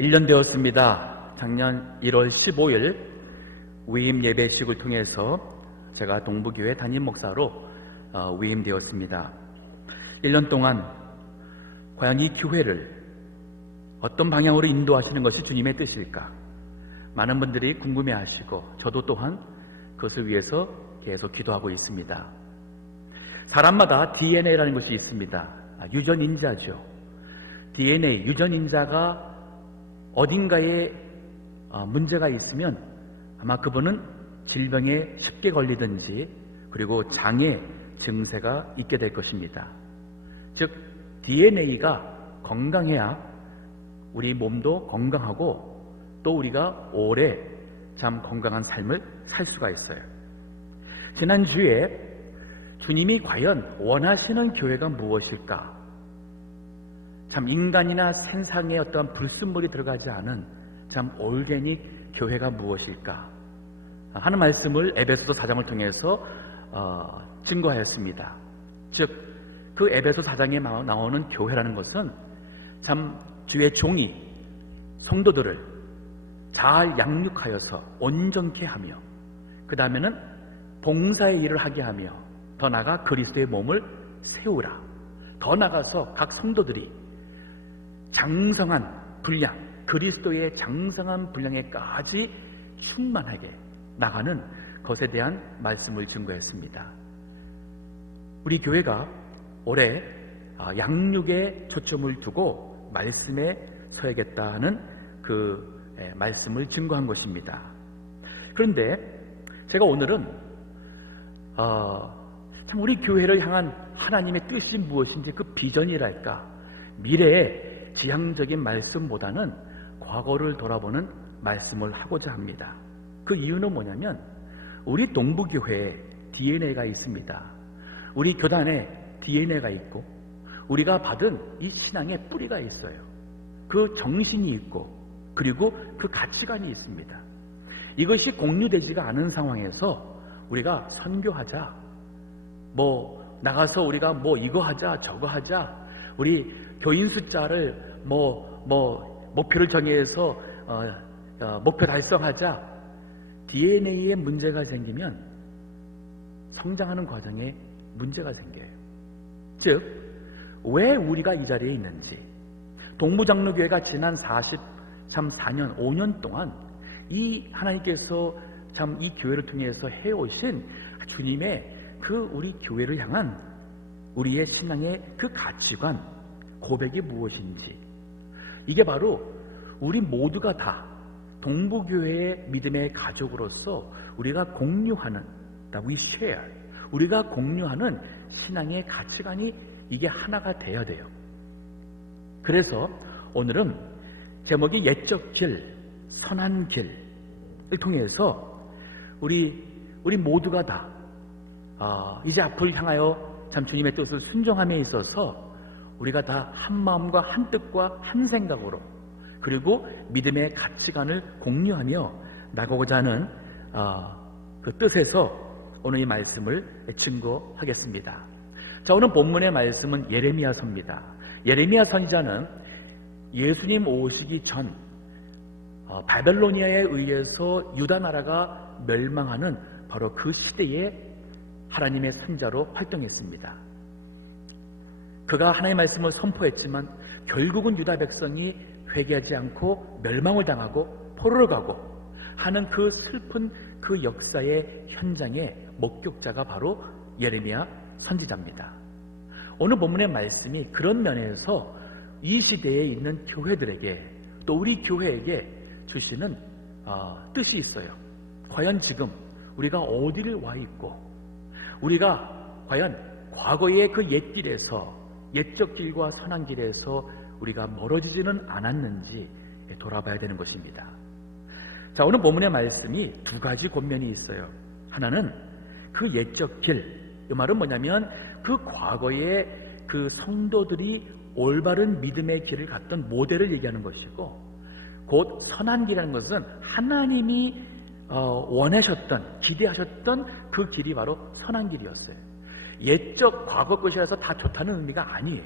1년 되었습니다. 작년 1월 15일 위임 예배식을 통해서 제가 동부교회 담임 목사로 위임되었습니다. 1년 동안 과연 이 교회를 어떤 방향으로 인도하시는 것이 주님의 뜻일까? 많은 분들이 궁금해하시고 저도 또한 그것을 위해서 계속 기도하고 있습니다. 사람마다 DNA라는 것이 있습니다. 유전인자죠. DNA, 유전인자가 어딘가에 문제가 있으면 아마 그분은 질병에 쉽게 걸리든지 그리고 장애 증세가 있게 될 것입니다. 즉 DNA가 건강해야 우리 몸도 건강하고 또 우리가 오래 참 건강한 삶을 살 수가 있어요. 지난주에 주님이 과연 원하시는 교회가 무엇일까? 참 인간이나 세상에 어떤 불순물이 들어가지 않은 참 올게닉 교회가 무엇일까 하는 말씀을 에베소서 4장을 통해서 증거하였습니다. 즉 그 에베소 4장에 나오는 교회라는 것은 참 주의 종이 성도들을 잘 양육하여서 온전케 하며 그 다음에는 봉사의 일을 하게 하며 더 나아가 그리스도의 몸을 세우라. 더 나아가서 각 성도들이 장성한 분량, 그리스도의 장성한 분량에까지 충만하게 나가는 것에 대한 말씀을 증거했습니다. 우리 교회가 올해 양육에 초점을 두고 말씀에 서야겠다는 그 말씀을 증거한 것입니다. 그런데 제가 오늘은 참 우리 교회를 향한 하나님의 뜻이 무엇인지 그 비전이랄까 미래의 지향적인 말씀보다는 과거를 돌아보는 말씀을 하고자 합니다. 그 이유는 뭐냐면 우리 동부교회에 DNA가 있습니다. 우리 교단에 DNA가 있고 우리가 받은 이 신앙의 뿌리가 있어요. 그 정신이 있고 그리고 그 가치관이 있습니다. 이것이 공유되지가 않은 상황에서 우리가 선교하자, 나가서 우리가 이거 하자 저거 하자, 우리 교인 숫자를 목표를 정해서 목표 달성하자. DNA에 문제가 생기면 성장하는 과정에 문제가 생겨요. 즉 왜 우리가 이 자리에 있는지, 동부장로교회가 지난 4년 5년 동안 이 하나님께서 참 이 교회를 통해서 해오신 주님의 그 우리 교회를 향한 우리의 신앙의 그 가치관, 고백이 무엇인지, 이게 바로 우리 모두가 다 동부교회의 믿음의 가족으로서 우리가 공유하는, we share, 우리가 공유하는 신앙의 가치관이 이게 하나가 되어야 돼요. 그래서 오늘은 제목이 옛적 길, 선한 길을 통해서 우리 모두가 다 이제 앞을 향하여 참 주님의 뜻을 순종함에 있어서 우리가 다 한 마음과 한 뜻과 한 생각으로 그리고 믿음의 가치관을 공유하며 나가고자 하는 그 뜻에서 오늘 이 말씀을 증거하겠습니다. 자, 오늘 본문의 말씀은 예레미야서입니다. 예레미야 선지자는 예수님 오시기 전 바벨로니아에 의해서 유다 나라가 멸망하는 바로 그 시대에 하나님의 선지자로 활동했습니다. 그가 하나님의 말씀을 선포했지만 결국은 유다 백성이 회개하지 않고 멸망을 당하고 포로를 가고 하는 그 슬픈 그 역사의 현장의 목격자가 바로 예레미야 선지자입니다. 오늘 본문의 말씀이 그런 면에서 이 시대에 있는 교회들에게 또 우리 교회에게 주시는 뜻이 있어요. 과연 지금 우리가 어디를 와 있고 우리가 과연 과거의 그 옛길에서, 옛적 길과 선한 길에서 우리가 멀어지지는 않았는지 돌아봐야 되는 것입니다. 자, 오늘 본문의 말씀이 두 가지 권면이 있어요. 하나는 그 옛적 길, 이 말은 뭐냐면 그 과거에 그 성도들이 올바른 믿음의 길을 갔던 모델을 얘기하는 것이고, 곧 선한 길이라는 것은 하나님이 원하셨던, 기대하셨던 그 길이 바로 선한 길이었어요. 옛적 과거 것이라서 다 좋다는 의미가 아니에요.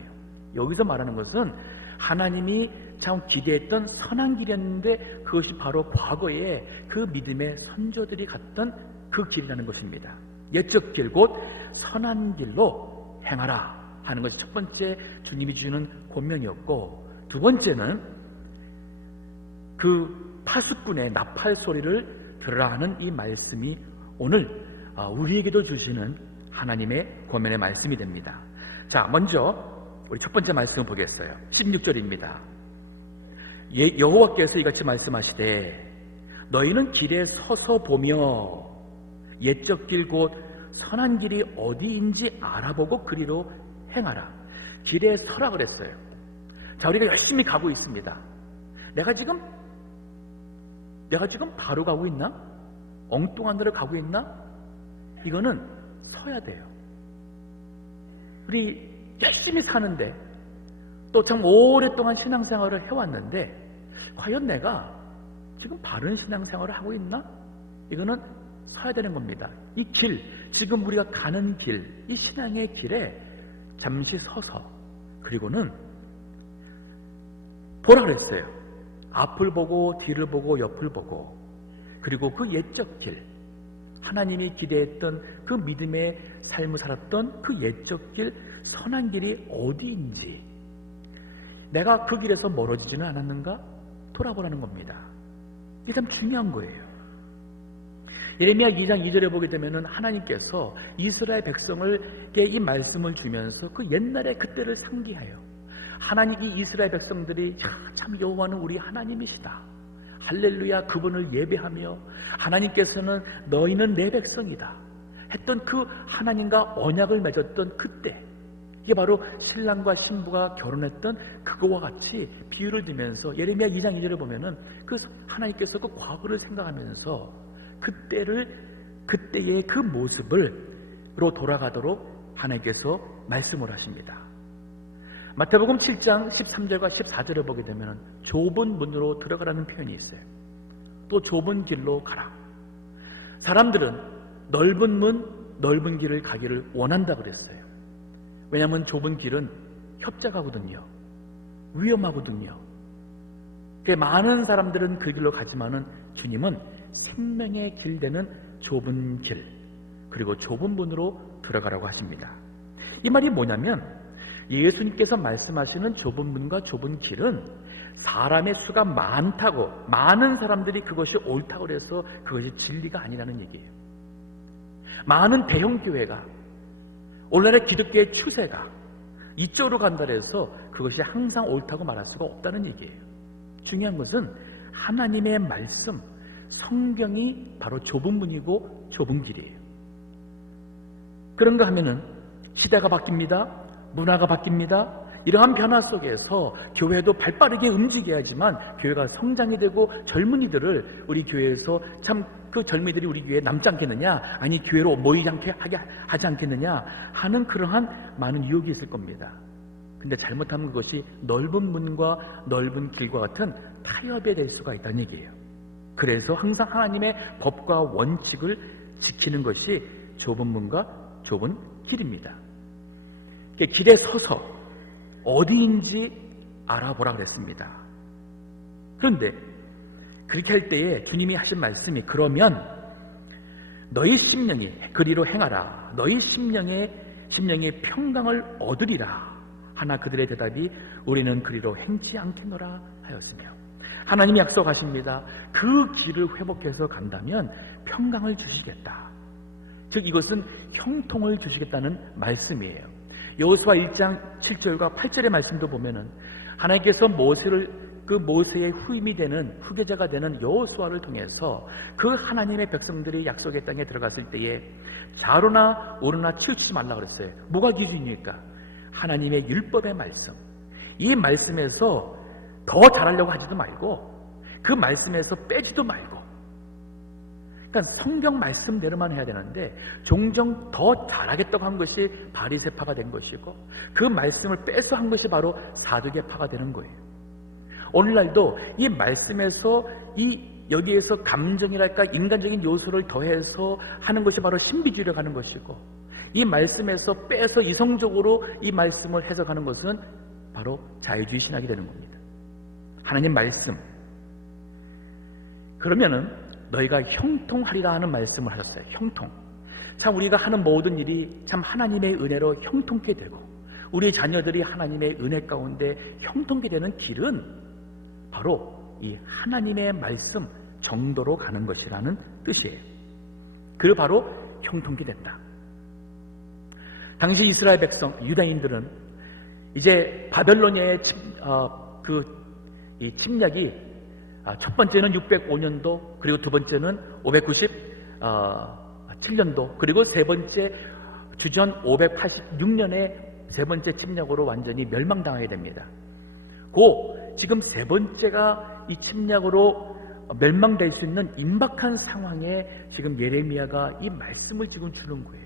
여기서 말하는 것은 하나님이 참 기대했던 선한 길이었는데 그것이 바로 과거에 그 믿음의 선조들이 갔던 그 길이라는 것입니다. 옛적 길 곧 선한 길로 행하라 하는 것이 첫 번째 주님이 주는 권면이었고, 두 번째는 그 파수꾼의 나팔 소리를 들으라 하는 이 말씀이 오늘 우리에게도 주시는 하나님의 권면의 말씀이 됩니다. 자, 먼저 우리 첫 번째 말씀을 보겠어요. 16절입니다. 여호와께서 이같이 말씀하시되 너희는 길에 서서 보며 옛적 길 곧 선한 길이 어디인지 알아보고 그리로 행하라. 길에 서라 그랬어요. 자, 우리가 열심히 가고 있습니다. 내가 지금 바로 가고 있나? 엉뚱한 데로 가고 있나? 이거는 서야 돼요. 우리 열심히 사는데 또 참 오랫동안 신앙생활을 해왔는데 과연 내가 지금 바른 신앙생활을 하고 있나? 이거는 서야 되는 겁니다. 이 길, 지금 우리가 가는 길, 이 신앙의 길에 잠시 서서 그리고는 보라 그랬어요. 앞을 보고 뒤를 보고 옆을 보고, 그리고 그 옛적 길, 하나님이 기대했던 그 믿음의 삶을 살았던 그 옛적 길, 선한 길이 어디인지, 내가 그 길에서 멀어지지는 않았는가 돌아보라는 겁니다. 이게 참 중요한 거예요. 예레미야 2장 2절에 보게 되면은 하나님께서 이스라엘 백성에게 이 말씀을 주면서 그 옛날의 그때를 상기하여, 하나님, 이 이스라엘 백성들이 참 여호와는 우리 하나님이시다, 할렐루야, 그분을 예배하며 하나님께서는 너희는 내 백성이다 했던 그 하나님과 언약을 맺었던 그때, 이게 바로 신랑과 신부가 결혼했던 그거와 같이 비유를 들면서 예레미야 2장 2절에 보면은 그 하나님께서 그 과거를 생각하면서 그때의 그 모습으로 돌아가도록 하나님께서 말씀을 하십니다. 마태복음 7장 13절과 14절을 보게 되면 좁은 문으로 들어가라는 표현이 있어요. 또 좁은 길로 가라. 사람들은 넓은 문, 넓은 길을 가기를 원한다 그랬어요. 왜냐하면 좁은 길은 협착하거든요. 위험하거든요. 많은 사람들은 그 길로 가지만은 주님은 생명의 길 되는 좁은 길, 그리고 좁은 문으로 들어가라고 하십니다. 이 말이 뭐냐면 예수님께서 말씀하시는 좁은 문과 좁은 길은 사람의 수가 많다고, 많은 사람들이 그것이 옳다고 해서 그것이 진리가 아니라는 얘기예요. 많은 대형교회가, 오늘날의 기독교의 추세가 이쪽으로 간다 해서 그것이 항상 옳다고 말할 수가 없다는 얘기예요. 중요한 것은 하나님의 말씀, 성경이 바로 좁은 문이고 좁은 길이에요. 그런가 하면은 시대가 바뀝니다. 문화가 바뀝니다. 이러한 변화 속에서 교회도 발빠르게 움직여야지만 교회가 성장이 되고 젊은이들을 우리 교회에서 참 그 젊은이들이 우리 교회에 남지 않겠느냐, 아니 교회로 모이지 않게 하지 않겠느냐 하는 그러한 많은 유혹이 있을 겁니다. 근데 잘못하면 그것이 넓은 문과 넓은 길과 같은 타협이 될 수가 있다는 얘기예요. 그래서 항상 하나님의 법과 원칙을 지키는 것이 좁은 문과 좁은 길입니다. 길에 서서 어디인지 알아보라 그랬습니다. 그런데 그렇게 할 때에 주님이 하신 말씀이, 그러면 너희 심령이 그리로 행하라, 너희 심령의 평강을 얻으리라 하나 그들의 대답이 우리는 그리로 행치 않겠노라 하였으며, 하나님이 약속하십니다. 그 길을 회복해서 간다면 평강을 주시겠다. 즉 이것은 형통을 주시겠다는 말씀이에요. 여호수아 1장 7절과 8절의 말씀도 보면은 하나님께서 모세의 후임이 되는 후계자가 되는 여호수아를 통해서 그 하나님의 백성들이 약속의 땅에 들어갔을 때에 좌로나 우로나 치우치지 말라 그랬어요. 뭐가 기준입니까? 하나님의 율법의 말씀. 이 말씀에서 더 잘하려고 하지도 말고 그 말씀에서 빼지도 말고, 그러니까 성경 말씀대로만 해야 되는데 종종 더 잘하겠다고 한 것이 바리새파가 된 것이고 그 말씀을 빼서 한 것이 바로 사두개파가 되는 거예요. 오늘날도 이 말씀에서 여기에서 감정이랄까 인간적인 요소를 더해서 하는 것이 바로 신비주의로 가는 것이고, 이 말씀에서 빼서 이성적으로 이 말씀을 해석하는 것은 바로 자유주의 신학이 되는 겁니다. 하나님 말씀. 그러면은 너희가 형통하리라 하는 말씀을 하셨어요. 형통. 참 우리가 하는 모든 일이 참 하나님의 은혜로 형통케 되고 우리 자녀들이 하나님의 은혜 가운데 형통케 되는 길은 바로 이 하나님의 말씀 정도로 가는 것이라는 뜻이에요. 그 바로 형통케 된다. 당시 이스라엘 백성 유다인들은 이제 바벨로니아의 이 침략이 첫 번째는 605년도 그리고 두 번째는 597년도 그리고 세 번째 주전 586년에 세 번째 침략으로 완전히 멸망당하게 됩니다. 지금 세 번째가 이 침략으로 멸망될 수 있는 임박한 상황에 지금 예레미야가 이 말씀을 지금 주는 거예요.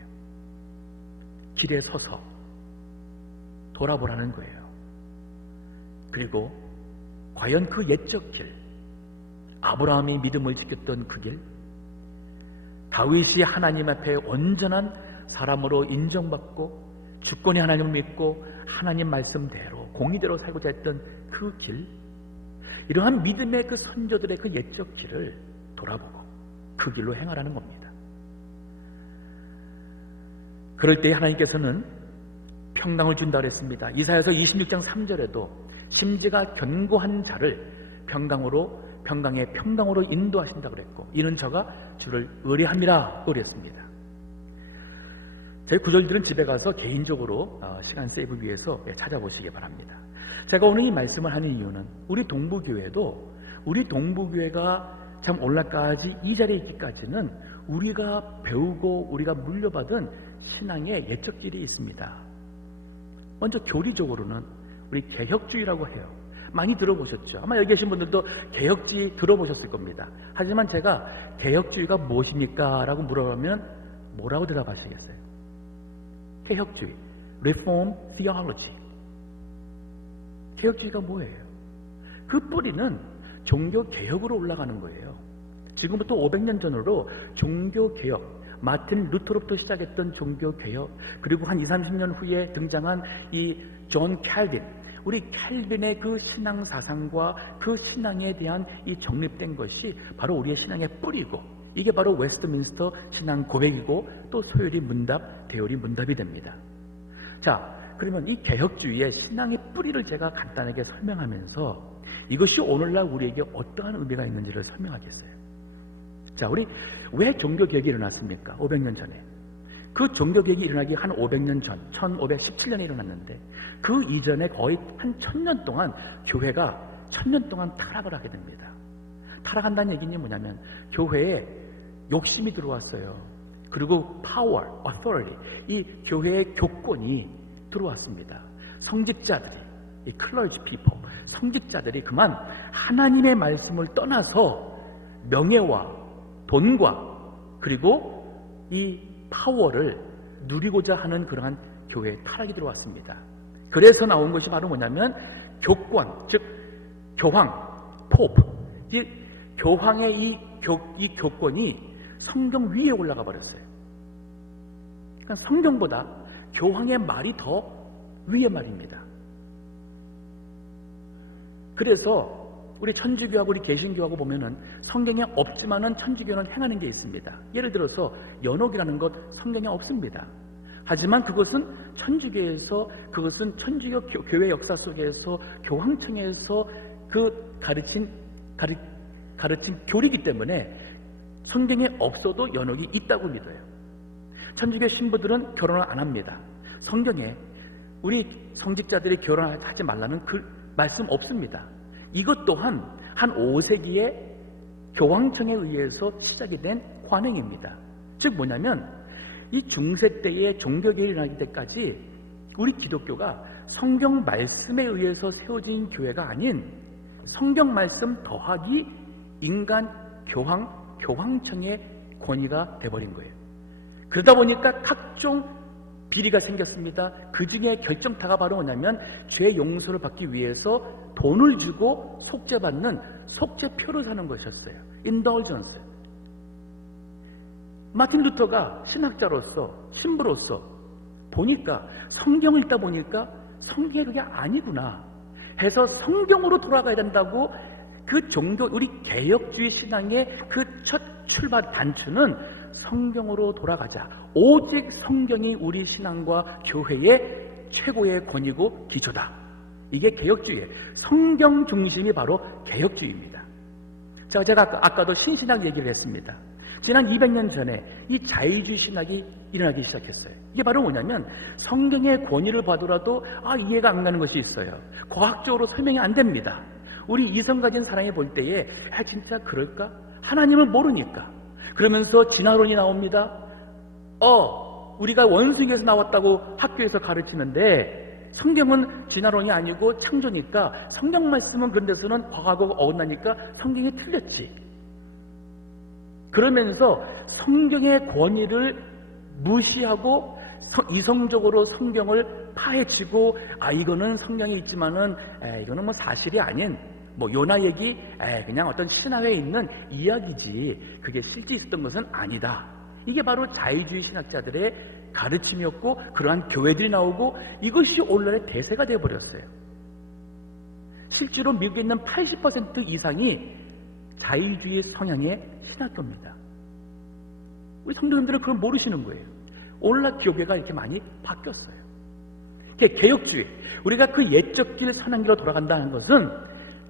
길에 서서 돌아보라는 거예요. 그리고 과연 그 옛적 길, 아브라함이 믿음을 지켰던 그 길, 다윗이 하나님 앞에 온전한 사람으로 인정받고 주권의 하나님을 믿고 하나님 말씀대로 공의대로 살고자 했던 그 길, 이러한 믿음의 그 선조들의 그 옛적 길을 돌아보고 그 길로 행하라는 겁니다. 그럴 때 하나님께서는 평강을 준다 그랬습니다. 이사야서 26장 3절에도 심지가 견고한 자를 평강의 평강으로 인도하신다 그랬고 이는 저가 주를 의뢰함이라 그랬습니다. 저희 구절들은 집에 가서 개인적으로 시간 세이브 위해서 찾아보시기 바랍니다. 제가 오늘 이 말씀을 하는 이유는 우리 동부교회가 참 오늘날까지 이 자리에 있기까지는 우리가 배우고 우리가 물려받은 신앙의 옛적 길이 있습니다. 먼저 교리적으로는 우리 개혁주의라고 해요. 많이 들어보셨죠? 아마 여기 계신 분들도 개혁주의 들어보셨을 겁니다. 하지만 제가 개혁주의가 무엇입니까? 라고 물어보면 뭐라고 대답하시겠어요? 개혁주의, Reform Theology. 개혁주의가 뭐예요? 그 뿌리는 종교개혁으로 올라가는 거예요. 지금부터 500년 전으로 종교개혁, 마틴 루터로부터 시작했던 종교개혁, 그리고 한 20, 30년 후에 등장한 이 존 캘빈, 우리 캘빈의 그 신앙 사상과 그 신앙에 대한 이 정립된 것이 바로 우리의 신앙의 뿌리고, 이게 바로 웨스트민스터 신앙 고백이고 또 소요리 문답, 대요리 문답이 됩니다. 자, 그러면 이 개혁주의의 신앙의 뿌리를 제가 간단하게 설명하면서 이것이 오늘날 우리에게 어떠한 의미가 있는지를 설명하겠어요. 자, 우리 왜 종교개혁이 일어났습니까? 500년 전에. 그 종교개혁이 일어나기 한 500년 전, 1517년에 일어났는데 그 이전에 거의 한 1000년 동안 교회가 1000년 동안 타락을 하게 됩니다. 타락한다는 얘기는 뭐냐면 교회에 욕심이 들어왔어요. 그리고 power, authority, 이 교회의 교권이 들어왔습니다. 성직자들이, 이 clergy people, 성직자들이 그만 하나님의 말씀을 떠나서 명예와 돈과 그리고 이 파워를 누리고자 하는 그러한 교회에 타락이 들어왔습니다. 그래서 나온 것이 바로 뭐냐면 교권, 즉 교황, 포프, 이 교황의 이 교권이 성경 위에 올라가 버렸어요. 그러니까 성경보다 교황의 말이 더 위의 말입니다. 그래서 우리 천주교하고 우리 개신교하고 보면은 성경에 없지만은 천주교는 행하는 게 있습니다. 예를 들어서 연옥이라는 것 성경에 없습니다. 하지만 그것은 천주교에서, 그것은 천주교 교회 역사 속에서 교황청에서 그 가르친 교리이기 때문에 성경에 없어도 연옥이 있다고 믿어요. 천주교 신부들은 결혼을 안 합니다. 성경에 우리 성직자들이 결혼하지 말라는 그 말씀 없습니다. 이것 또한 한 5세기에 교황청에 의해서 시작이 된 관행입니다. 즉 뭐냐면 이 중세 때의 종교개혁이 일어나기 때까지 우리 기독교가 성경 말씀에 의해서 세워진 교회가 아닌 성경 말씀 더하기 인간 교황청의 권위가 돼버린 거예요. 그러다 보니까 각종 비리가 생겼습니다. 그 중에 결정타가 바로 뭐냐면 죄 용서를 받기 위해서 돈을 주고 속죄받는 속죄표를 사는 것이었어요. indulgence. 마틴 루터가 신학자로서, 신부로서 보니까 성경을 읽다 보니까 성경이 그게 아니구나. 해서 성경으로 돌아가야 된다고 그 종교, 우리 개혁주의 신앙의 그 첫 출발 단추는 성경으로 돌아가자. 오직 성경이 우리 신앙과 교회의 최고의 권위고 기초다. 이게 개혁주의예요. 성경 중심이 바로 개혁주의입니다. 자, 제가 아까도 신신학 얘기를 했습니다. 지난 200년 전에 이 자유주의 신학이 일어나기 시작했어요. 이게 바로 뭐냐면 성경의 권위를 봐더라도 이해가 안 가는 것이 있어요. 과학적으로 설명이 안 됩니다. 우리 이성 가진 사람이 볼 때에 진짜 그럴까? 하나님을 모르니까. 그러면서 진화론이 나옵니다. 우리가 원숭이에서 나왔다고 학교에서 가르치는데 성경은 진화론이 아니고 창조니까 성경 말씀은 그런 데서는 과학하고 어긋나니까 성경이 틀렸지. 그러면서 성경의 권위를 무시하고 이성적으로 성경을 파헤치고 이거는 성경에 있지만은 이거는 뭐 사실이 아닌 요나 얘기 그냥 어떤 신화에 있는 이야기지 그게 실제 있었던 것은 아니다. 이게 바로 자유주의 신학자들의 가르침이었고 그러한 교회들이 나오고 이것이 오늘날의 대세가 되어버렸어요. 실제로 미국에 있는 80% 이상이 자유주의 성향의 신학교입니다. 우리 성도님들은 그걸 모르시는 거예요. 오늘날 교회가 이렇게 많이 바뀌었어요. 개혁주의, 우리가 그 옛적 길 선한 길로 돌아간다는 것은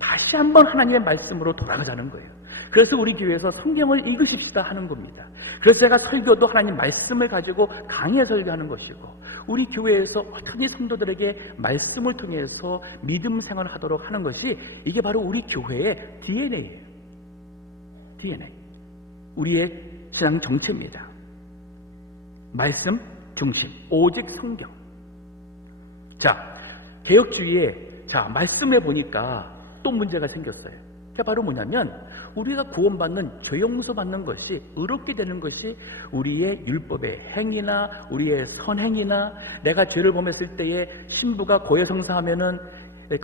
다시 한번 하나님의 말씀으로 돌아가자는 거예요. 그래서 우리 교회에서 성경을 읽으십시다 하는 겁니다. 그래서 제가 설교도 하나님 말씀을 가지고 강해 설교하는 것이고 우리 교회에서 어떻게 성도들에게 말씀을 통해서 믿음 생활을 하도록 하는 것이 이게 바로 우리 교회의 DNA예요. DNA. 우리의 신앙 정체입니다. 말씀 중심, 오직 성경. 자, 개혁주의에 말씀해 보니까 또 문제가 생겼어요. 그게 바로 뭐냐면 우리가 구원받는 죄 용서 받는 것이 의롭게 되는 것이 우리의 율법의 행위나 우리의 선행이나 내가 죄를 범했을 때에 신부가 고해성사하면은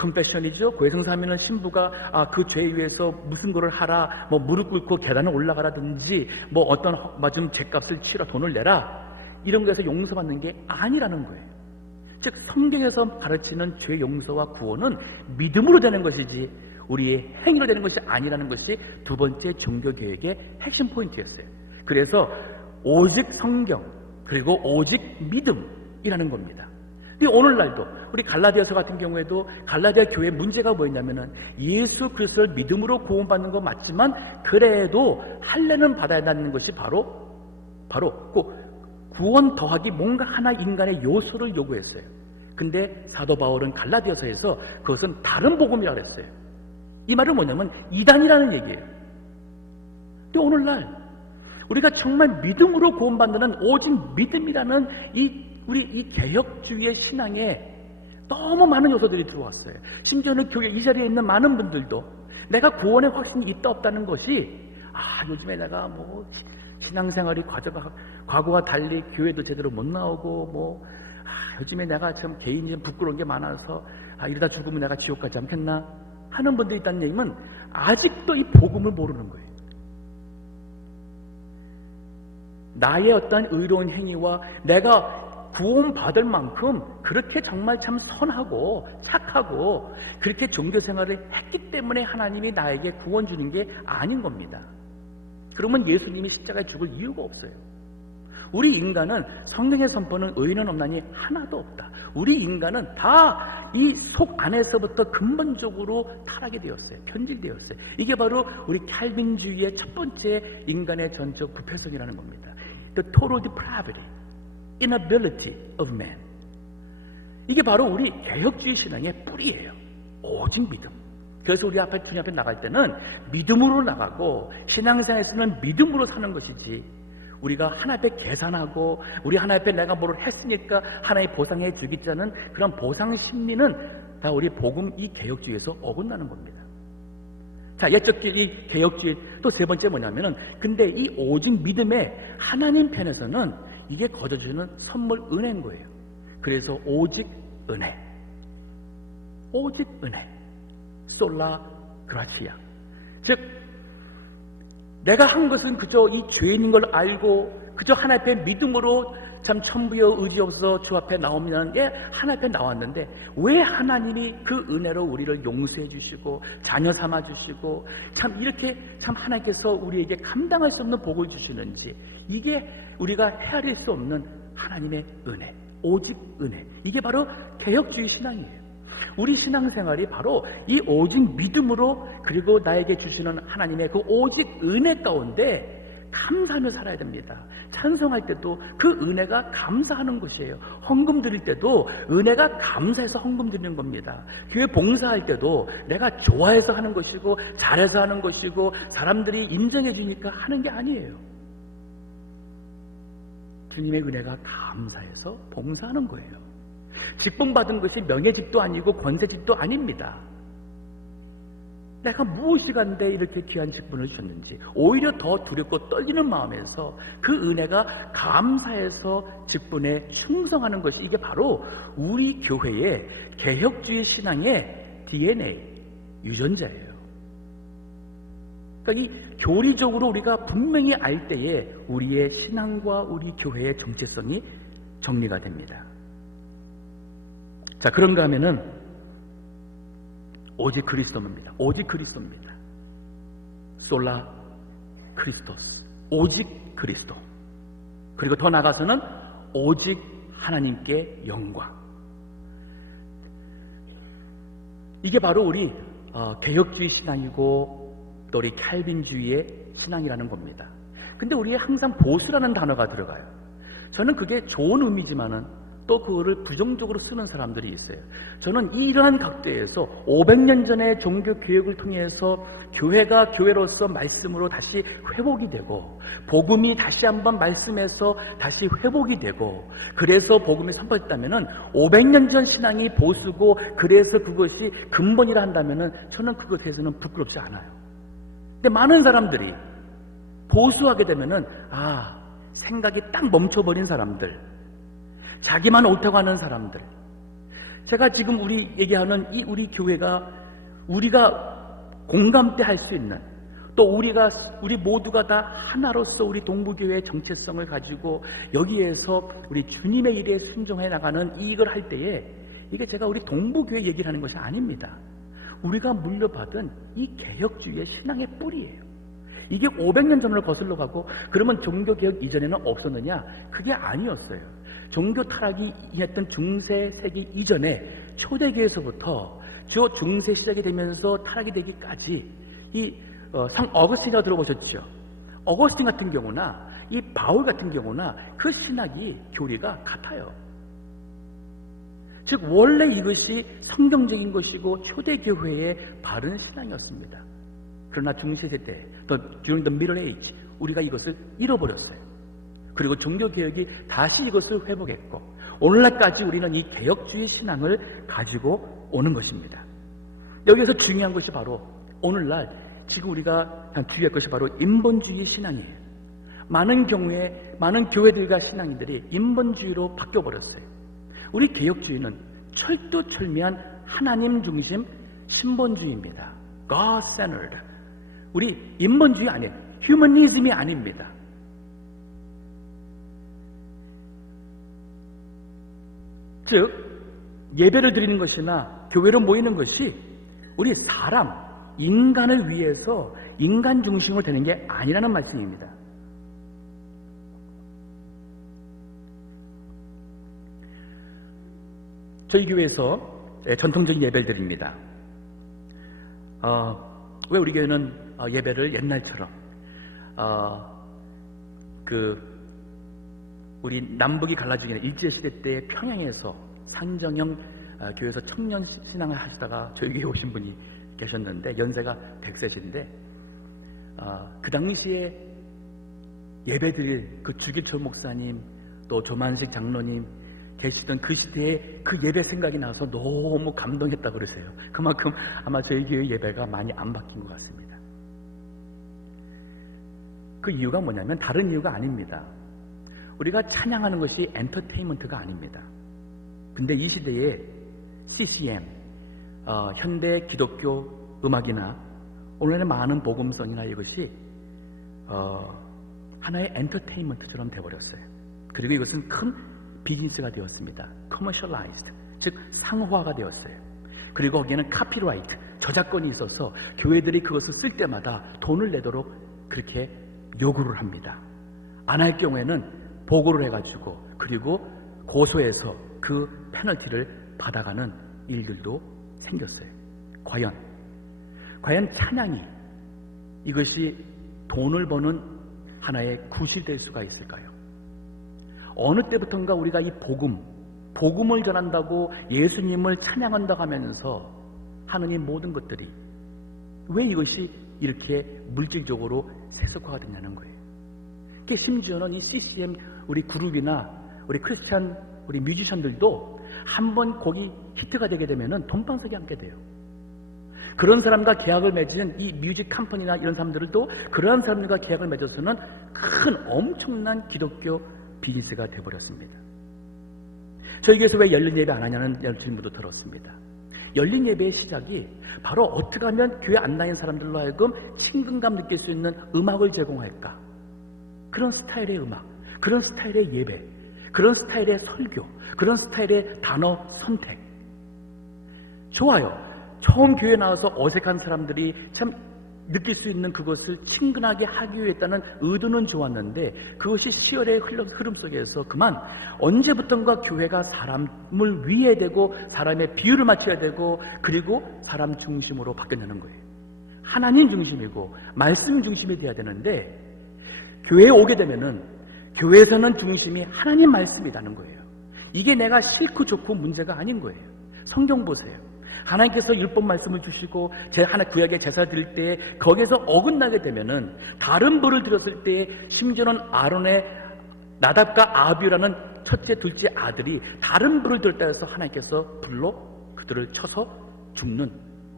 confession이죠. 고해성사하면은 신부가 그 죄에 의해서 무슨 거를 하라, 무릎 꿇고 계단을 올라가라든지 어떤 좀 죄값을 치러 돈을 내라 이런 거에서 용서받는 게 아니라는 거예요. 즉 성경에서 가르치는 죄 용서와 구원은 믿음으로 되는 것이지 우리의 행위로 되는 것이 아니라는 것이 두 번째 종교개혁의 핵심 포인트였어요. 그래서 오직 성경 그리고 오직 믿음이라는 겁니다. 근데 오늘날도 우리 갈라디아서 같은 경우에도 갈라디아 교회의 문제가 뭐였냐면은 예수 그리스도를 믿음으로 구원받는 거 맞지만 그래도 할례는 받아야 한다는 것이 바로 꼭 구원 더하기 뭔가 하나 인간의 요소를 요구했어요. 근데 사도 바울은 갈라디아서에서 그것은 다른 복음이라고 했어요. 이 말은 뭐냐면 이단이라는 얘기예요. 근데 오늘날 우리가 정말 믿음으로 구원받는 오직 믿음이라는 우리 이 개혁주의의 신앙에 너무 많은 요소들이 들어왔어요. 심지어는 교회 이 자리에 있는 많은 분들도 내가 구원의 확신이 있다 없다는 것이 요즘에 내가 신앙생활이 과거와 달리 교회도 제대로 못 나오고 요즘에 내가 참 개인이 좀 부끄러운 게 많아서 이러다 죽으면 내가 지옥 가지 않겠나 하는 분들이 있다는 얘기는 아직도 이 복음을 모르는 거예요. 나의 어떤 의로운 행위와 내가 구원받을 만큼 그렇게 정말 참 선하고 착하고 그렇게 종교생활을 했기 때문에 하나님이 나에게 구원 주는 게 아닌 겁니다. 그러면 예수님이 십자가에 죽을 이유가 없어요. 우리 인간은 성경의 선포는 의인은 없나니 하나도 없다. 우리 인간은 다 이 속 안에서부터 근본적으로 타락이 되었어요. 편질되었어요. 이게 바로 우리 칼빈주의의 첫 번째 인간의 전적 부패성이라는 겁니다. The total depravity, inability of man. 이게 바로 우리 개혁주의 신앙의 뿌리예요. 오직 믿음. 그래서 우리 앞에 주님 앞에 나갈 때는 믿음으로 나가고 신앙생활에서는 믿음으로 사는 것이지 우리가 하나님 앞에 계산하고 우리 하나님 앞에 내가 뭐를 했으니까 하나님 보상해 주겠다는 그런 보상 심리는 다 우리 복음 이 개혁주의에서 어긋나는 겁니다. 자, 옛적 이 개혁주의 또 세 번째 뭐냐면은 근데 이 오직 믿음에 하나님 편에서는 이게 거저주는 선물 은혜인 거예요. 그래서 오직 은혜, 오직 은혜, 솔라 그라치아. 즉 내가 한 것은 그저 이 죄인인 걸 알고 그저 하나님 앞에 믿음으로 참 천부여 의지 없어 주 앞에 나오면 하나님 앞에 나왔는데 왜 하나님이 그 은혜로 우리를 용서해 주시고 자녀 삼아 주시고 참 이렇게 참 하나님께서 우리에게 감당할 수 없는 복을 주시는지, 이게 우리가 헤아릴 수 없는 하나님의 은혜, 오직 은혜, 이게 바로 개혁주의 신앙이에요. 우리 신앙생활이 바로 이 오직 믿음으로, 그리고 나에게 주시는 하나님의 그 오직 은혜 가운데 감사하며 살아야 됩니다. 찬송할 때도 그 은혜가 감사하는 것이에요. 헌금 드릴 때도 은혜가 감사해서 헌금 드리는 겁니다. 교회 봉사할 때도 내가 좋아해서 하는 것이고 잘해서 하는 것이고 사람들이 인정해 주니까 하는 게 아니에요. 주님의 은혜가 감사해서 봉사하는 거예요. 직분 받은 것이 명예직도 아니고 권세직도 아닙니다. 내가 무엇이 간데 이렇게 귀한 직분을 주셨는지 오히려 더 두렵고 떨리는 마음에서 그 은혜가 감사해서 직분에 충성하는 것이, 이게 바로 우리 교회의 개혁주의 신앙의 DNA, 유전자예요. 그러니까 이 교리적으로 우리가 분명히 알 때에 우리의 신앙과 우리 교회의 정체성이 정리가 됩니다. 자, 그런가 하면은 오직 그리스도입니다. 오직 그리스도입니다. 솔라 크리스토스, 오직 그리스도. 그리고 더 나아가서는 오직 하나님께 영광. 이게 바로 우리 개혁주의 신앙이고 또 우리 칼빈주의의 신앙이라는 겁니다. 근데 우리에 항상 보수라는 단어가 들어가요. 저는 그게 좋은 의미지만은 또 그거를 부정적으로 쓰는 사람들이 있어요. 저는 이러한 각도에서 500년 전의 종교 개혁을 통해서 교회가 교회로서 말씀으로 다시 회복이 되고 복음이 다시 한번 말씀에서 다시 회복이 되고 그래서 복음이 선포했다면은 500년 전 신앙이 보수고 그래서 그것이 근본이라 한다면은 저는 그것에서는 부끄럽지 않아요. 근데 많은 사람들이 보수하게 되면은 생각이 딱 멈춰버린 사람들, 자기만 옳다고 하는 사람들, 제가 지금 우리 얘기하는 이 우리 교회가 우리가 공감대 할 수 있는, 또 우리 모두가 다 하나로서 우리 동부교회의 정체성을 가지고 여기에서 우리 주님의 일에 순종해 나가는 이익을 할 때에 이게 제가 우리 동부교회 얘기를 하는 것이 아닙니다. 우리가 물려받은 이 개혁주의의 신앙의 뿌리예요. 이게 500년 전으로 거슬러 가고 그러면 종교개혁 이전에는 없었느냐? 그게 아니었어요. 종교 타락이 했던 중세 세기 이전에 초대교회에서부터 중세 시작이 되면서 타락이 되기까지 이 상 어거스틴이라고 들어보셨죠? 어거스틴 같은 경우나 이 바울 같은 경우나 그 신학이 교리가 같아요. 즉 원래 이것이 성경적인 것이고 초대교회의 바른 신앙이었습니다. 그러나 중세시대 때, 또 during the Middle Age, 우리가 이것을 잃어버렸어요. 그리고 종교개혁이 다시 이것을 회복했고 오늘날까지 우리는 이 개혁주의 신앙을 가지고 오는 것입니다. 여기서 중요한 것이 바로 오늘날 지금 우리가 주의할 것이 바로 인본주의 신앙이에요. 많은 경우에 많은 교회들과 신앙인들이 인본주의로 바뀌어버렸어요. 우리 개혁주의는 철두철미한 하나님 중심 신본주의입니다. God-centered. 우리 인본주의 아니에요. 휴머니즘이 아닙니다. 즉 예배를 드리는 것이나 교회로 모이는 것이 우리 사람, 인간을 위해서 인간 중심으로 되는 게 아니라는 말씀입니다. 저희 교회에서 전통적인 예배를 드립니다. 왜 우리 교회는 예배를 옛날처럼 우리 남북이 갈라지기 전에 일제시대 때 평양에서 상정형 교회에서 청년 신앙을 하시다가 저희 교회에 오신 분이 계셨는데 연세가 100세신데 그 당시에 예배드릴 그 주기철 목사님 또 조만식 장로님 계시던 그 시대에 그 예배 생각이 나서 너무 감동했다고 그러세요. 그만큼 아마 저희 교회 예배가 많이 안 바뀐 것 같습니다. 그 이유가 뭐냐면 다른 이유가 아닙니다. 우리가 찬양하는 것이 엔터테인먼트가 아닙니다. 근데 이 시대에 CCM, 현대 기독교 음악이나 오늘의 많은 복음성이나 이것이 하나의 엔터테인먼트처럼 돼버렸어요. 그리고 이것은 큰 비즈니스가 되었습니다. commercialized, 즉 상호화가 되었어요. 그리고 거기에는 카피라이트, 저작권이 있어서 교회들이 그것을 쓸 때마다 돈을 내도록 그렇게 요구를 합니다. 안 할 경우에는 보고를 해가지고 그리고 고소해서 그 페널티를 받아가는 일들도 생겼어요. 과연 찬양이 이것이 돈을 버는 하나의 굿이 될 수가 있을까요? 어느 때부턴가 우리가 이 복음을 전한다고 예수님을 찬양한다고 하면서 하는 이 모든 것들이 왜 이것이 이렇게 물질적으로 세속화가 됐냐는 거예요. 심지어는 이 CCM 우리 그룹이나 우리 크리스찬 우리 뮤지션들도 한번 곡이 히트가 되게 되면은 돈방석에 앉게 돼요. 그런 사람과 계약을 맺은 이 뮤직 컴퍼니나 이런 사람들도 그러한 사람들과 계약을 맺어서는 큰 엄청난 기독교 비즈니스가 되어버렸습니다. 저희 교회에서 왜 열린 예배 안 하냐는 질문도 들었습니다. 열린 예배의 시작이 바로 어떻게 하면 교회 안 다니는 사람들로 하여금 친근감 느낄 수 있는 음악을 제공할까? 그런 스타일의 음악, 그런 스타일의 예배, 그런 스타일의 설교, 그런 스타일의 단어 선택. 좋아요. 처음 교회에 나와서 어색한 사람들이 참 느낄 수 있는 그것을 친근하게 하기 위해 했다는 의도는 좋았는데 그것이 시열의 흐름 속에서 그만 언제부턴가 교회가 사람을 위해야 되고 사람의 비율을 맞춰야 되고 그리고 사람 중심으로 바뀌어내는 거예요. 하나님 중심이고 말씀 중심이 돼야 되는데 교회에 오게 되면은 교회에서는 중심이 하나님 말씀이라는 거예요. 이게 내가 싫고 좋고 문제가 아닌 거예요. 성경 보세요. 하나님께서 율법 말씀을 주시고 하나 구약의 제사 드릴 때 거기에서 어긋나게 되면은 다른 불을 드렸을 때 심지어는 아론의 나답과 아비라는 첫째 둘째 아들이 다른 불을 드렸다 해서 하나님께서 불로 그들을 쳐서 죽는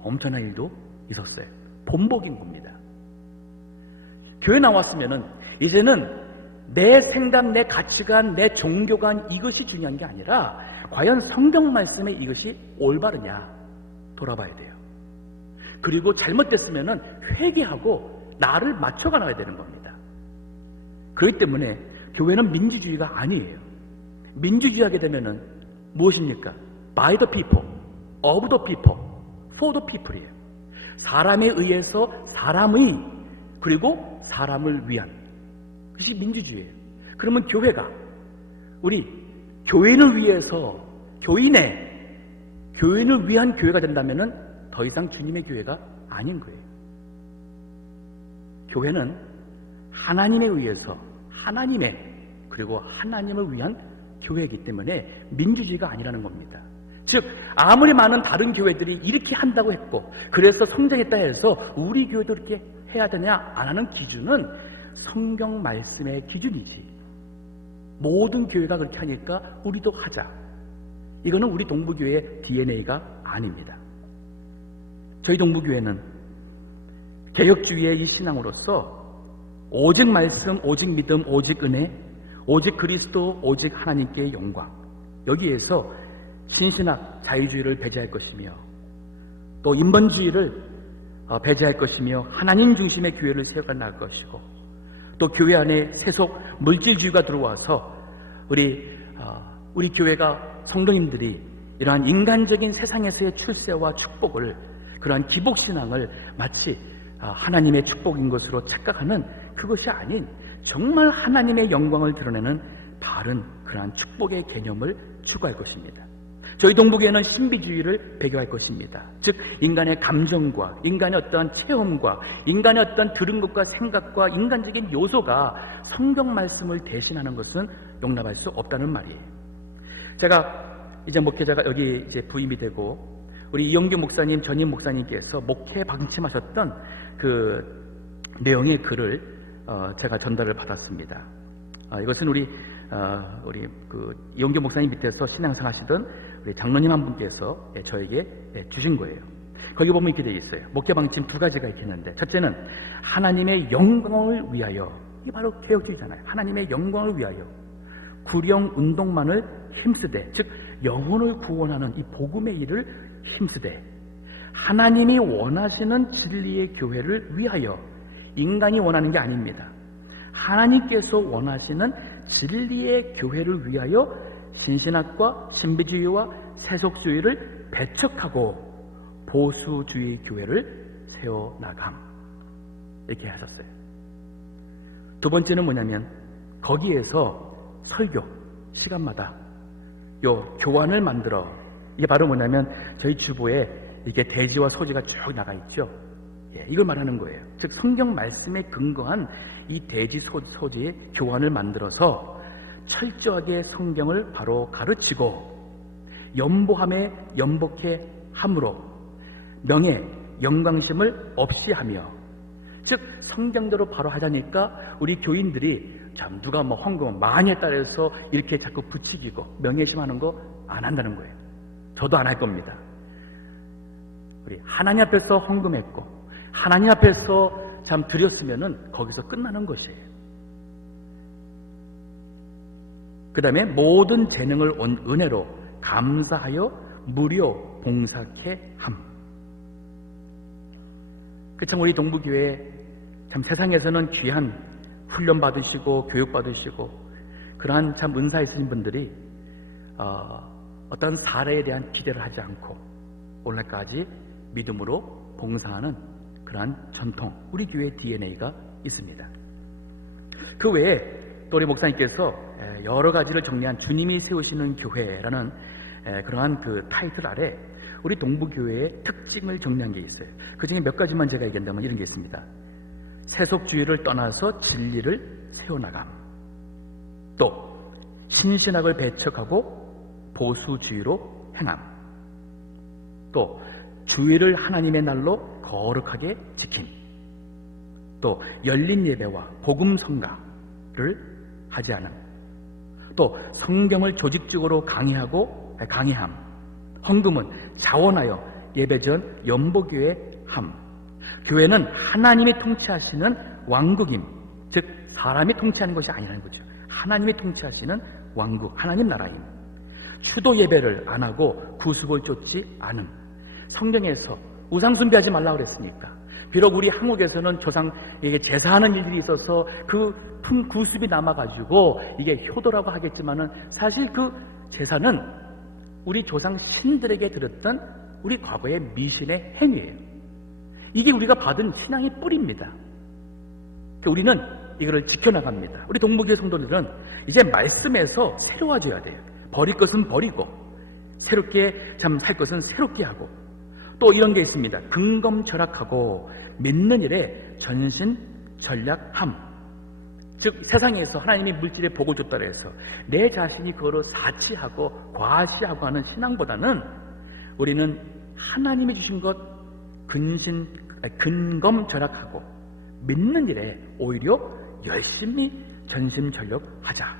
엄청난 일도 있었어요. 본복인 겁니다. 교회 나왔으면은 이제는 내 생각, 내 가치관, 내 종교관 이것이 중요한 게 아니라 과연 성경 말씀에 이것이 올바르냐 돌아봐야 돼요. 그리고 잘못됐으면 회개하고 나를 맞춰가 나가야 되는 겁니다. 그렇기 때문에 교회는 민주주의가 아니에요. 민주주의하게 되면은 무엇입니까? By the people, of the people, for the people이에요. 사람에 의해서 사람의 그리고 사람을 위한 그것이 민주주의예요. 그러면 교회가 우리 교인을 위해서 교인을 위한 교회가 된다면은 더 이상 주님의 교회가 아닌 거예요. 교회는 하나님에 의해서 그리고 하나님을 위한 교회이기 때문에 민주주의가 아니라는 겁니다. 즉 아무리 많은 다른 교회들이 이렇게 한다고 했고 그래서 성장했다 해서 우리 교회도 이렇게 해야 되냐 안 하는 기준은 성경 말씀의 기준이지 모든 교회가 그렇게 하니까 우리도 하자. 이거는 우리 동부교회의 DNA가 아닙니다. 저희 동부교회는 개혁주의의 이 신앙으로서 오직 말씀, 오직 믿음, 오직 은혜, 오직 그리스도, 오직 하나님께 영광 여기에서 신신학 자유주의를 배제할 것이며 또 인본주의를 배제할 것이며 하나님 중심의 교회를 세워나갈 것이고 또 교회 안에 세속 물질주의가 들어와서 우리 교회가 성도님들이 이러한 인간적인 세상에서의 출세와 축복을 그러한 기복신앙을 마치 하나님의 축복인 것으로 착각하는 그것이 아닌 정말 하나님의 영광을 드러내는 바른 그러한 축복의 개념을 추구할 것입니다. 저희 동부교회는 신비주의를 배교할 것입니다. 즉 인간의 감정과 인간의 어떠한 체험과 인간의 어떤 들은 것과 생각과 인간적인 요소가 성경 말씀을 대신하는 것은 용납할 수 없다는 말이에요. 제가 이제 목회자가 여기 이제 부임이 되고 우리 이영규 목사님, 전임 목사님께서 목회 방침하셨던 그 내용의 글을 제가 전달을 받았습니다. 이것은 우리 그 이영규 목사님 밑에서 신앙생 하시던 우리 장로님 한 분께서 저에게 주신 거예요. 거기 보면 이렇게 되어 있어요. 목회 방침 두 가지가 이렇게 있는데 첫째는 하나님의 영광을 위하여 이게 바로 개혁주의잖아요. 하나님의 영광을 위하여 구령 운동만을 힘쓰되 즉 영혼을 구원하는 이 복음의 일을 힘쓰되 하나님이 원하시는 진리의 교회를 위하여 인간이 원하는 게 아닙니다. 하나님께서 원하시는 진리의 교회를 위하여 신신학과 신비주의와 세속주의를 배척하고 보수주의 교회를 세워나감. 이렇게 하셨어요. 두 번째는 뭐냐면 거기에서 설교 시간마다 요 교환을 만들어, 이게 바로 뭐냐면 저희 주보에 이게 대지와 소지가 쭉 나가 있죠. 이걸 말하는 거예요. 즉 성경 말씀에 근거한 이 대지 소지의 교환을 만들어서 철저하게 성경을 바로 가르치고 연보함에 연복해 함으로 명예, 영광심을 없이 하며, 즉 성경대로 바로 하자니까 우리 교인들이 참 누가 뭐 헌금 많이 했다 해서 이렇게 자꾸 부추기고 명예심하는 거 안 한다는 거예요. 저도 안 할 겁니다. 우리 하나님 앞에서 헌금했고 하나님 앞에서 참 드렸으면은 거기서 끝나는 것이에요. 그 다음에 모든 재능을 은혜로 감사하여 무료 봉사케 함. 참 우리 동부교회 참 세상에서는 귀한 훈련 받으시고 교육 받으시고 그러한 참 은사 있으신 분들이 어떤 사례에 대한 기대를 하지 않고 오늘까지 믿음으로 봉사하는 그러한 전통, 우리 교회의 DNA가 있습니다. 그 외에 또 우리 목사님께서 여러 가지를 정리한 주님이 세우시는 교회라는 그러한 그 타이틀 아래 우리 동부교회의 특징을 정리한 게 있어요. 그 중에 몇 가지만 제가 얘기한다면 이런 게 있습니다. 세속주의를 떠나서 진리를 세워나감, 또 신신학을 배척하고 보수주의로 행함, 또 주일을 하나님의 날로 거룩하게 지킴, 또 열린 예배와 복음 성가를 하지 않음, 또 성경을 조직적으로 강해함, 헌금은 자원하여 예배 전 연보교회 함. 교회는 하나님이 통치하시는 왕국임, 즉 사람이 통치하는 것이 아니라는 거죠. 하나님이 통치하시는 왕국, 하나님 나라임. 추도 예배를 안 하고 구습을 쫓지 않음. 성경에서 우상 숭배하지 말라고 그랬으니까. 비록 우리 한국에서는 조상에게 제사하는 일들이 있어서 그 구습이 남아가지고 이게 효도라고 하겠지만은 사실 그 제사는 우리 조상 신들에게 드렸던 우리 과거의 미신의 행위예요. 이게 우리가 받은 신앙의 뿌리입니다. 우리는 이거를 지켜나갑니다. 우리 동부교회 성도들은 이제 말씀에서 새로워져야 돼요. 버릴 것은 버리고 새롭게 참 살 것은 새롭게 하고, 또 이런 게 있습니다. 근검절약하고 믿는 일에 전신전략함. 즉 세상에서 하나님이 물질의 복을 줬다 해서 내 자신이 그거로 사치하고 과시하고 하는 신앙보다는 우리는 하나님이 주신 것 근검절약하고 믿는 일에 오히려 열심히 전심전력하자.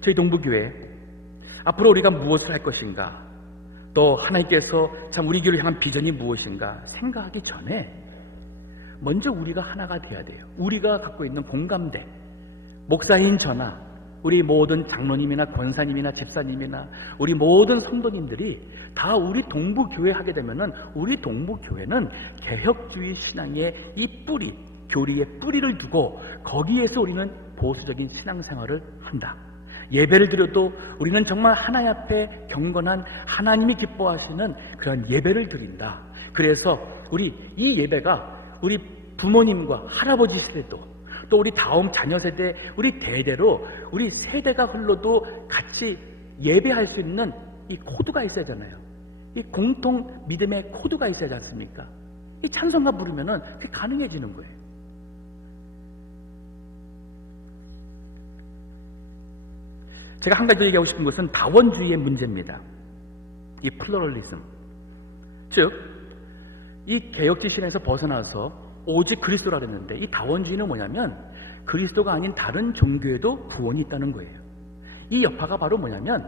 저희 동부교회 앞으로 우리가 무엇을 할 것인가, 또 하나님께서 참 우리 교회를 향한 비전이 무엇인가 생각하기 전에 먼저 우리가 하나가 돼야 돼요. 우리가 갖고 있는 공감대, 목사인 저나 우리 모든 장로님이나 권사님이나 집사님이나 우리 모든 성도님들이 다 우리 동부교회 하게 되면은 우리 동부교회는 개혁주의 신앙의 이 뿌리, 교리의 뿌리를 두고 거기에서 우리는 보수적인 신앙생활을 한다. 예배를 드려도 우리는 정말 하나님 앞에 경건한 하나님이 기뻐하시는 그런 예배를 드린다. 그래서 우리 이 예배가 우리 부모님과 할아버지 세대도 또 우리 다음 자녀 세대, 우리 대대로 우리 세대가 흘러도 같이 예배할 수 있는 이 코드가 있어야 하잖아요. 이 공통 믿음의 코드가 있어야 하지 않습니까? 이 찬송가 부르면은 그게 가능해지는 거예요. 제가 한 가지 더 얘기하고 싶은 것은 다원주의의 문제입니다. 이 플러럴리즘, 즉 이 개혁주의 신에서 벗어나서 오직 그리스도라 그랬는데, 이 다원주의는 뭐냐면 그리스도가 아닌 다른 종교에도 구원이 있다는 거예요. 이 여파가 바로 뭐냐면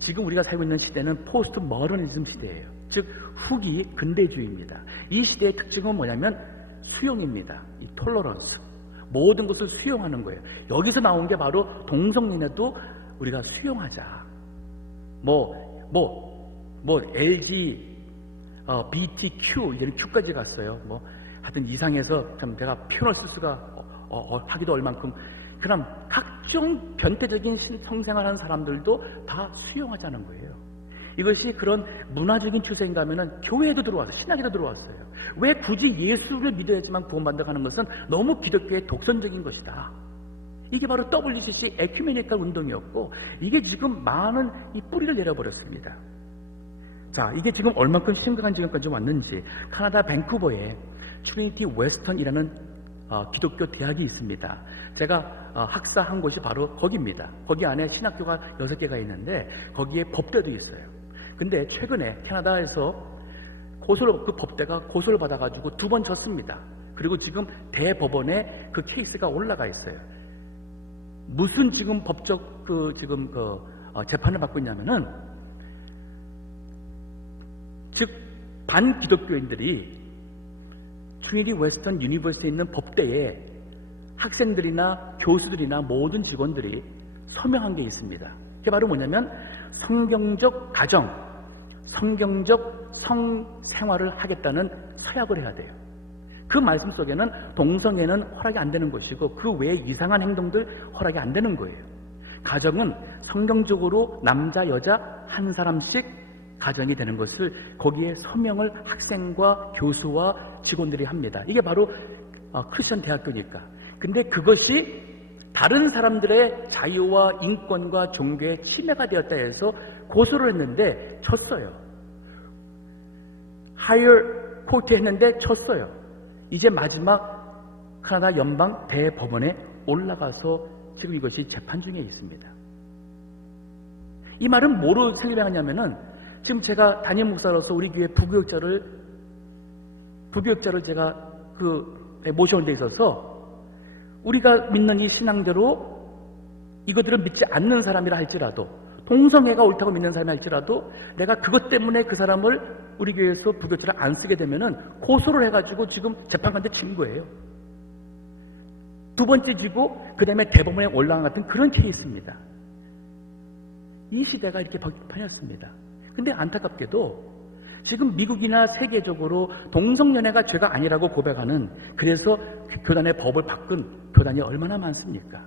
지금 우리가 살고 있는 시대는 포스트 모더니즘 시대예요. 즉 후기 근대주의입니다. 이 시대의 특징은 뭐냐면 수용입니다. 이 톨러런스, 모든 것을 수용하는 거예요. 여기서 나온 게 바로 동성연애도 우리가 수용하자. LG, BTQ, 이런 Q까지 갔어요. 하여튼 이상해서 참 제가 표현을 쓸 수가 하기도 얼만큼 그럼 각종 변태적인 성생활하는 사람들도 다 수용하자는 거예요. 이것이 그런 문화적인 추세인가 하면은 교회에도 들어왔어요. 신학에도 들어왔어요. 왜 굳이 예수를 믿어야지만 구원받는다고 하는 것은 너무 기독교의 독선적인 것이다. 이게 바로 WCC 에큐메니컬 운동이었고 이게 지금 많은 이 뿌리를 내려버렸습니다. 자, 이게 지금 얼만큼 심각한 지경까지 왔는지 캐나다 밴쿠버에 트리니티 웨스턴이라는 기독교 대학이 있습니다. 제가 학사한 곳이 바로 거기입니다. 거기 안에 신학교가 6개가 있는데 거기에 법대도 있어요. 근데 최근에 캐나다에서 그 법대가 고소를 받아가지고 2번 졌습니다. 그리고 지금 대법원에 그 케이스가 올라가 있어요. 무슨 지금 법적 재판을 받고 있냐면은 즉 반기독교인들이 트리니티 웨스턴 유니버시티에 있는 법대에 학생들이나 교수들이나 모든 직원들이 서명한 게 있습니다. 그게 바로 뭐냐면 성경적 가정, 성경적 성생활을 하겠다는 서약을 해야 돼요. 그 말씀 속에는 동성애는 허락이 안 되는 것이고 그 외에 이상한 행동들 허락이 안 되는 거예요. 가정은 성경적으로 남자, 여자 한 사람씩 가정이 되는 것을 거기에 서명을 학생과 교수와 직원들이 합니다. 이게 바로 크리스천 대학교니까. 근데 그것이 다른 사람들의 자유와 인권과 종교에 침해가 되었다 해서 고소를 했는데 졌어요. 하이어 코트에 했는데 졌어요. 이제 마지막 캐나다 연방 대법원에 올라가서 지금 이것이 재판 중에 있습니다. 이 말은 뭐로 설명하냐면은 지금 제가 담임 목사로서 우리 교회 부교육자를 제가 모셔온 데 있어서 우리가 믿는 이 신앙대로 이것들을 믿지 않는 사람이라 할지라도 동성애가 옳다고 믿는 사람이 할지라도 내가 그것 때문에 그 사람을 우리 교회에서 부교육자를 안 쓰게 되면은 고소를 해가지고 지금 재판관한테 진 거예요. 2번째 지고 그 다음에 대법원에 올라간 같은 그런 케이스입니다. 이 시대가 이렇게 편했습니다. 근데 안타깝게도 지금 미국이나 세계적으로 동성연애가 죄가 아니라고 고백하는 그래서 교단의 법을 바꾼 교단이 얼마나 많습니까?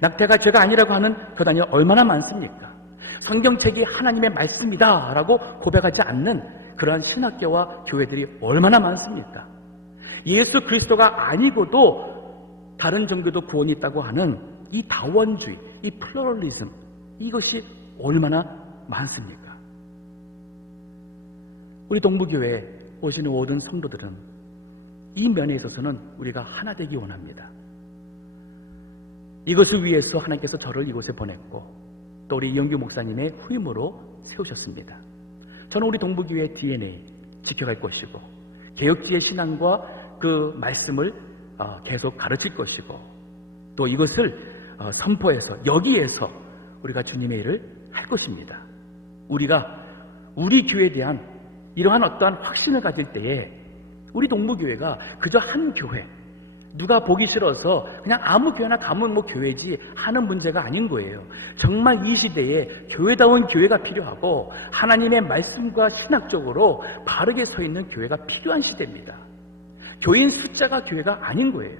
낙태가 죄가 아니라고 하는 교단이 얼마나 많습니까? 성경책이 하나님의 말씀이다 라고 고백하지 않는 그러한 신학교와 교회들이 얼마나 많습니까? 예수 그리스도가 아니고도 다른 종교도 구원이 있다고 하는 이 다원주의, 이 플러럴리즘 이것이 얼마나 많습니까? 우리 동부교회에 오시는 모든 성도들은 이 면에 있어서는 우리가 하나 되기 원합니다. 이것을 위해서 하나님께서 저를 이곳에 보냈고 또 우리 이영규 목사님의 후임으로 세우셨습니다. 저는 우리 동부교회의 DNA 지켜갈 것이고 개혁지의 신앙과 그 말씀을 계속 가르칠 것이고 또 이것을 선포해서 여기에서 우리가 주님의 일을 할 것입니다. 우리가 우리 교회에 대한 이러한 어떠한 확신을 가질 때에 우리 동부교회가 그저 한 교회, 누가 보기 싫어서 그냥 아무 교회나 가면 뭐 교회지 하는 문제가 아닌 거예요. 정말 이 시대에 교회다운 교회가 필요하고 하나님의 말씀과 신학적으로 바르게 서 있는 교회가 필요한 시대입니다. 교인 숫자가 교회가 아닌 거예요.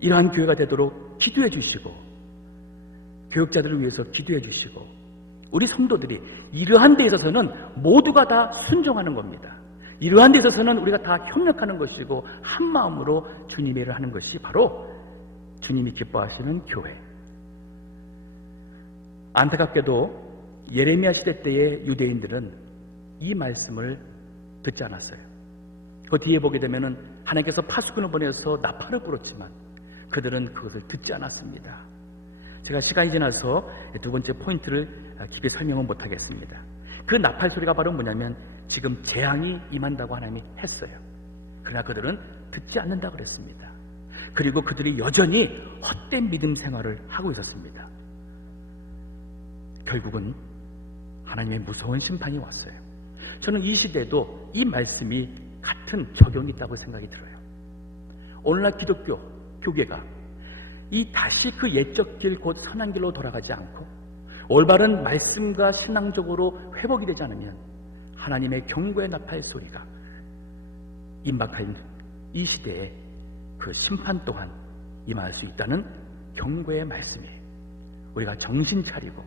이러한 교회가 되도록 기도해 주시고 교육자들을 위해서 기도해 주시고 우리 성도들이 이러한 데 있어서는 모두가 다 순종하는 겁니다. 이러한 데 있어서는 우리가 다 협력하는 것이고 한 마음으로 주님의 일을 하는 것이 바로 주님이 기뻐하시는 교회. 안타깝게도 예레미야 시대 때의 유대인들은 이 말씀을 듣지 않았어요. 그 뒤에 보게 되면은 하나님께서 파수꾼을 보내서 나팔을 불었지만 그들은 그것을 듣지 않았습니다. 제가 시간이 지나서 2번째 포인트를 깊이 설명은 못하겠습니다. 그 나팔 소리가 바로 뭐냐면 지금 재앙이 임한다고 하나님이 했어요. 그러나 그들은 듣지 않는다고 그랬습니다. 그리고 그들이 여전히 헛된 믿음 생활을 하고 있었습니다. 결국은 하나님의 무서운 심판이 왔어요. 저는 이 시대에도 이 말씀이 같은 적용이 있다고 생각이 들어요. 오늘날 기독교 교계가 이 다시 그 옛적 길 곧 선한 길로 돌아가지 않고 올바른 말씀과 신앙적으로 회복이 되지 않으면 하나님의 경고의 나팔 소리가 임박할 이 시대에 그 심판 또한 임할 수 있다는 경고의 말씀이에요. 우리가 정신 차리고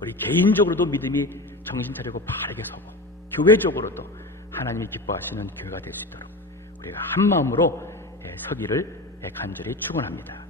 우리 개인적으로도 믿음이 정신 차리고 바르게 서고 교회적으로도 하나님이 기뻐하시는 교회가 될 수 있도록 우리가 한 마음으로 서기를 간절히 축원합니다.